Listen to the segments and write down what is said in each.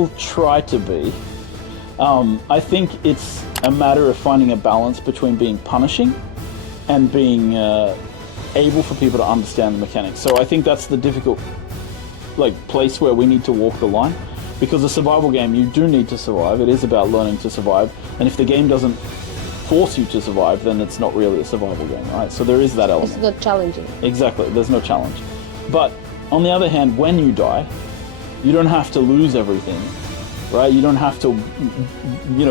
will try to be. I think it's a matter of finding a balance between being punishing and being able for people to understand the mechanics. So I think that's the difficult place where we need to walk the line. Because a survival game, you do need to survive. It is about learning to survive. And if the game doesn't force you to survive, then it's not really a survival game, right? So there is that element. It's not challenging. Exactly, there's no challenge. But on the other hand, when you die, you don't have to lose everything, right? You don't have to,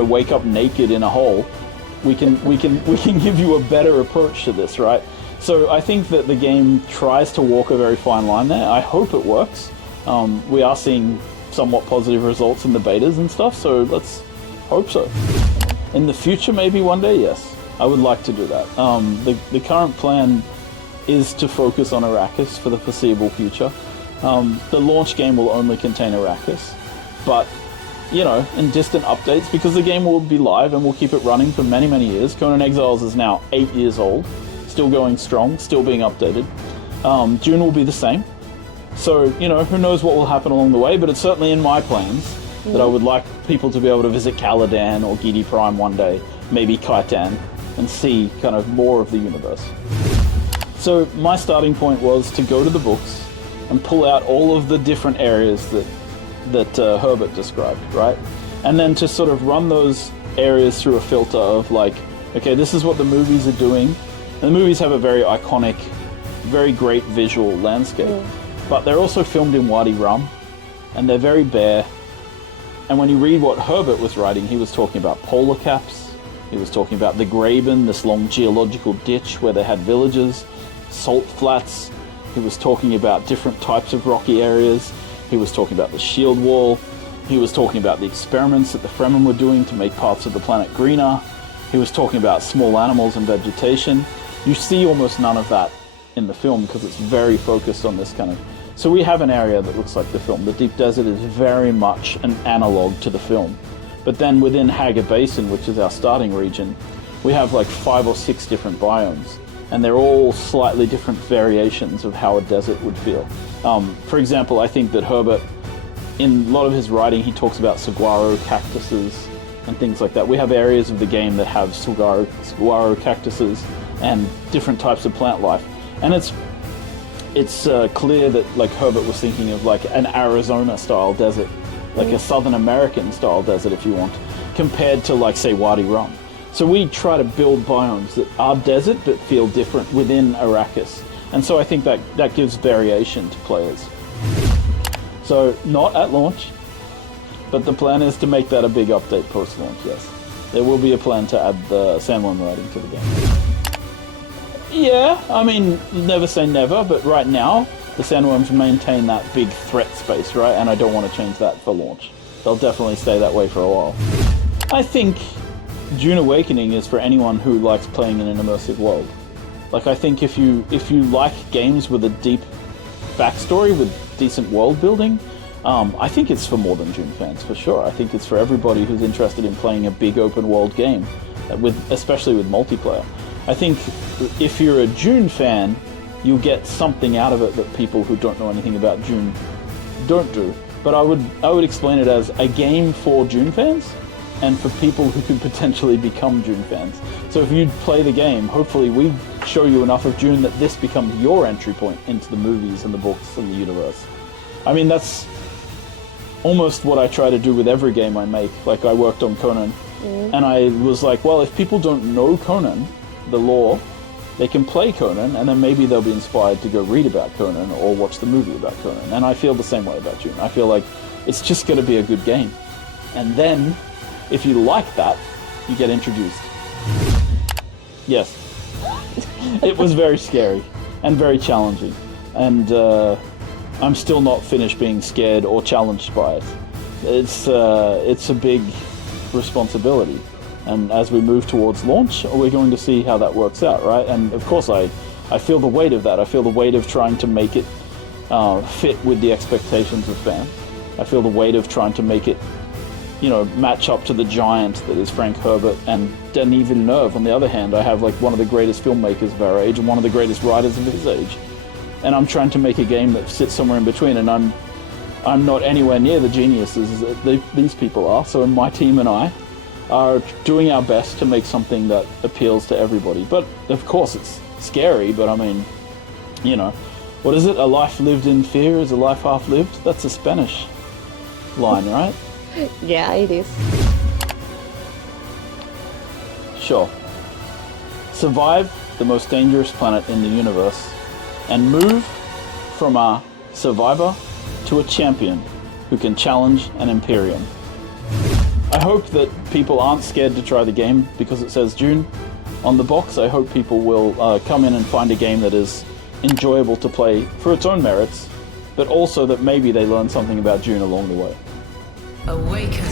wake up naked in a hole. We can give you a better approach to this, right? So I think that the game tries to walk a very fine line there. I hope it works. We are seeing somewhat positive results in the betas and stuff, so let's hope so. In the future, maybe one day, yes. I would like to do that. The current plan is to focus on Arrakis for the foreseeable future. The launch game will only contain Arrakis, but, in distant updates, because the game will be live and we'll keep it running for many, many years. Conan Exiles is now 8 years old, still going strong, still being updated. Dune will be the same. So, who knows what will happen along the way, but it's certainly in my plans that I would like people to be able to visit Caladan or Gidi Prime one day, maybe Kaitan, and see kind of more of the universe. So my starting point was to go to the books and pull out all of the different areas that Herbert described, right? And then to sort of run those areas through a filter of okay, this is what the movies are doing. And the movies have a very iconic, very great visual landscape. But they're also filmed in Wadi Rum, and they're very bare. And when you read what Herbert was writing, he was talking about polar caps, he was talking about the Graben, this long geological ditch where they had villages, salt flats, he was talking about different types of rocky areas, he was talking about the shield wall, he was talking about the experiments that the Fremen were doing to make parts of the planet greener, he was talking about small animals and vegetation. You see almost none of that in the film because it's very focused on this kind of... So we have an area that looks like the film. The Deep Desert is very much an analog to the film. But then within Haga Basin, which is our starting region, we have 5 or 6 different biomes. And they're all slightly different variations of how a desert would feel. For example, I think that Herbert, in a lot of his writing, he talks about saguaro cactuses and things like that. We have areas of the game that have saguaro cactuses and different types of plant life. And it's clear that Herbert was thinking of an Arizona-style desert, a Southern American-style desert, if you want, compared to say Wadi Rum. So we try to build biomes that are desert but feel different within Arrakis, and so I think that gives variation to players. So not at launch, but the plan is to make that a big update post-launch. Yes, there will be a plan to add the sandworm writing to the game. Yeah, I mean, never say never, but right now, the sandworms maintain that big threat space, right? And I don't want to change that for launch. They'll definitely stay that way for a while. I think Dune Awakening is for anyone who likes playing in an immersive world. I think if you like games with a deep backstory, with decent world building, I think it's for more than Dune fans, for sure. I think it's for everybody who's interested in playing a big open world game, especially with multiplayer. I think if you're a Dune fan, you'll get something out of it that people who don't know anything about Dune don't do. But I would explain it as a game for Dune fans and for people who could potentially become Dune fans. So if you play the game, hopefully we show you enough of Dune that this becomes your entry point into the movies and the books and the universe. I mean, that's almost what I try to do with every game I make. I worked on Conan, and I was well, if people don't know Conan, the lore, they can play Conan, and then maybe they'll be inspired to go read about Conan or watch the movie about Conan. And I feel the same way about Dune. I feel like it's just going to be a good game. And then, if you like that, you get introduced. Yes. It was very scary and very challenging. And I'm still not finished being scared or challenged by it. It's a big responsibility. And as we move towards launch, we're going to see how that works out, right? And of course, I feel the weight of that. I feel the weight of trying to make it fit with the expectations of fans. I feel the weight of trying to make it, match up to the giant that is Frank Herbert. And Denis Villeneuve, on the other hand, I have one of the greatest filmmakers of our age and one of the greatest writers of his age. And I'm trying to make a game that sits somewhere in between. And I'm I'm not anywhere near the geniuses that these people are. So my team and I are doing our best to make something that appeals to everybody. But of course it's scary, but I mean, you know, what is it? A life lived in fear is a life half lived? That's a Spanish line, right? Yeah, it is. Sure. Survive the most dangerous planet in the universe and move from a survivor to a champion who can challenge an Imperium. I hope that people aren't scared to try the game because it says Dune on the box. I hope people will come in and find a game that is enjoyable to play for its own merits, but also that maybe they learn something about Dune along the way. Awaken.